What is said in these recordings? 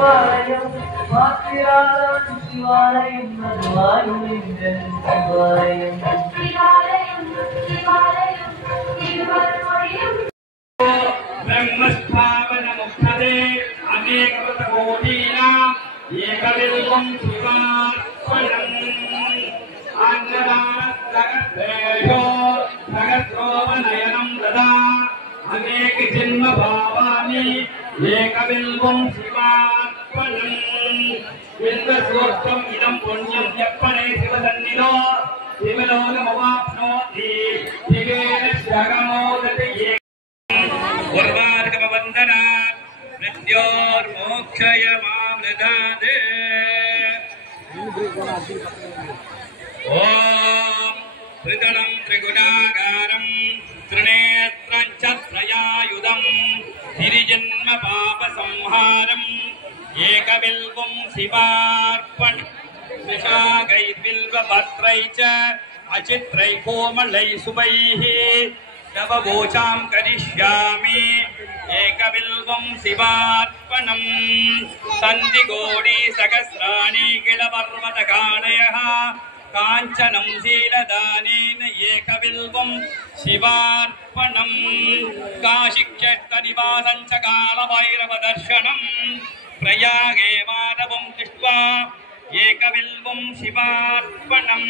சிவாலயம் மாத்திராளன் சிவாலயம் மதுவாயுளின் சிவாலயம் ब्रह्मस्थापन मुक्तदे अनेक कोटीना एकविल्वं शिवार्पणम् अन्नदानस्तगत्रेयो सहस्रोपनयनं ददा अनेक जन्म भावानि एकविल्वं शिवार्पणम् विश्वसूक्तम् इदं पुण्यं यप्पणे शिवसन्निधौ शिवलोकमवाप्नोति शिवेन शगमोदति वंदना मृत्योर्मोक्षय मामृधादे ओम त्रिदलं त्रिगुणाकारं त्रिनेत्रं च त्रयायुधं तिरिजन्म पाप संहारं एकबिल्वं शिवार्पण विशाखैर्बिल्वपत्रै च अचित्रै कोमलै शुभैः नववोचां करिष्यामि एकबिल्वं शिवार्पणम् सन्धिगोडी सहस्राणि किलपर्वतकाणयः काञ्चनं शीलदानेन एकबिल्वं शिवार्पणम् काशिक्षेत्रनिवासं च कालभैरवदर्शनं प्रयागे माधवं दृष्ट्वा एकबिल्वं शिवार्पणम्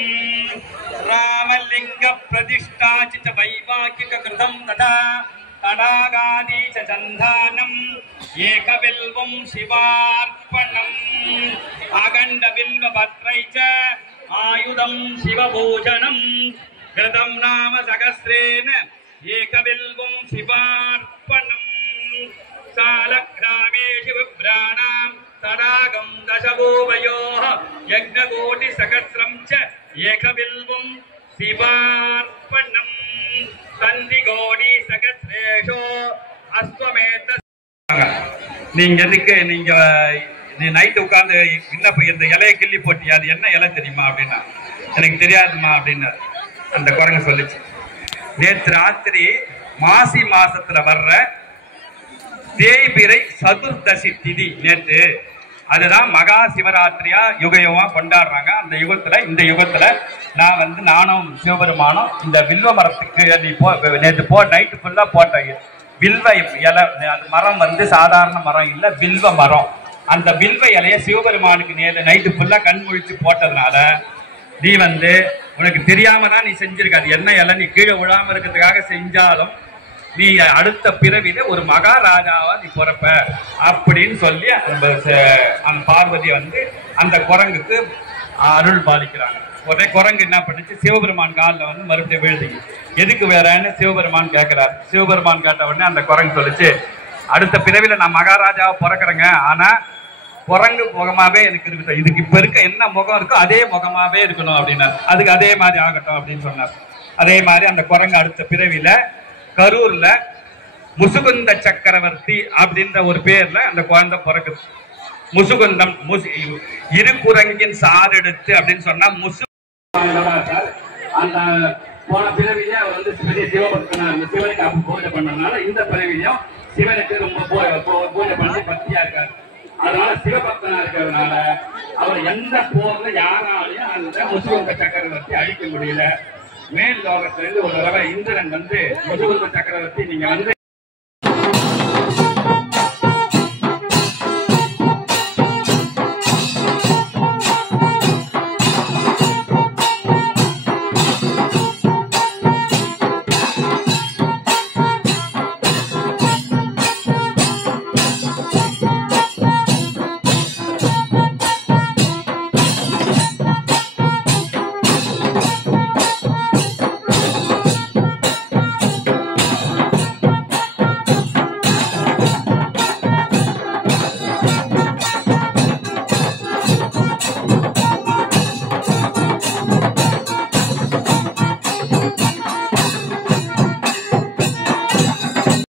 रामलिंग प्रतिष्ठाचित वैवाहिक कृतं तथा तडागादि च चन्दानम् एकबिल्वं शिवार्पणम् अखण्ड बिल्वपत्रै च आयुधं शिवभोजनम् कृतं नाम सहस्रेण एकबिल्वं शिवार्पणम् सालग्रामेषु विभ्राणां तडागं दशभूवयोः यज्ञकोटिसहस्रं च एकबिल्वं शिवार्पणम् सन्धिगोडी सहस्रेषु अश्वमेध நீங்க எதுக்கு நீங்க நைட்டு உட்கார்ந்து விண்ணப்ப இந்த இலையை கிள்ளி போட்டியா அது என்ன இலை தெரியுமா அப்படின்னா எனக்கு தெரியாதுமா அப்படின்னு அந்த குரங்கு சொல்லிச்சு நேற்று ராத்திரி மாசி மாசத்துல வர்ற தேய்பிரை சதுர்தசி திதி நேற்று அதுதான் மகா சிவராத்திரியா யுகமா கொண்டாடுறாங்க அந்த யுகத்துல இந்த யுகத்துல நான் நானும் சிவபெருமானும் இந்த வில்வ மரத்துக்கு நீ நேற்று நைட்டு ஃபுல்லா போட்ட வில்வ இலை அந்த மரம் சாதாரண மரம் இல்ல வில்வ மரம் அந்த வில்வ இலைய சிவபெருமானுக்கு நேற்று நைட்டு ஃபுல்லா கண் முழிச்சு போட்டதுனால நீ உனக்கு தெரியாம தான் நீ செஞ்சிருக்க அது என்ன இலை நீ கீழே விழாம இருக்கிறதுக்காக செஞ்சாலும் நீ அடுத்த பிறவில ஒரு மகாராஜாவா நீ பிறப்ப அப்படின்னு சொல்லி அந்த பார்வதி அந்த குரங்குக்கு அருள் பாலிக்கிறாங்க. உடனே குரங்கு என்ன பண்ணுச்சு சிவபெருமான் காலில் மறுபடியும் விழுது எதுக்கு வேறன்னு சிவபெருமான் கேட்கிறார். சிவபெருமான் கேட்ட உடனே அந்த குரங்கு சொல்லிச்சு அடுத்த பிறவில நான் மகாராஜாவை பிறக்கிறேங்க ஆனா குரங்கு முகமாவே எனக்கு இருக்கட்டும் இதுக்கு இப்ப இருக்க என்ன முகம் இருக்கோ அதே முகமாவே இருக்கணும் அப்படின்னாரு. அதுக்கு அதே மாதிரி ஆகட்டும் அப்படின்னு சொன்னார். அதே மாதிரி அந்த குரங்கு அடுத்த பிறவில கரூர்ல முசுகுந்த சக்கரவர்த்தி அப்படின்ற ஒரு பேர்ல அந்த குழந்தை பிறக்குது. முசுகுந்தம் இரு குரங்கின் சார் எடுத்து அப்படின்னு சொன்னா முசு அந்த போன பிறவிலே அவர் பெரிய சிவபக்தனார் சிவனுக்கு அப்ப பூஜை பண்ணனால இந்த பிறவிலையும் சிவனுக்கு ரொம்ப பூஜை பண்ணி பக்தியா இருக்காரு. அதனால சிவபக்தனா இருக்கிறதுனால அவர் எந்த போர்ல யாராலையும் அந்த முசுகுந்த சக்கரவர்த்தி அழிக்க முடியல. மேல் லோகத்திலிருந்து ஒரு தடவை இந்திரன் முசுகுந்த சக்கரவர்த்தி நீங்க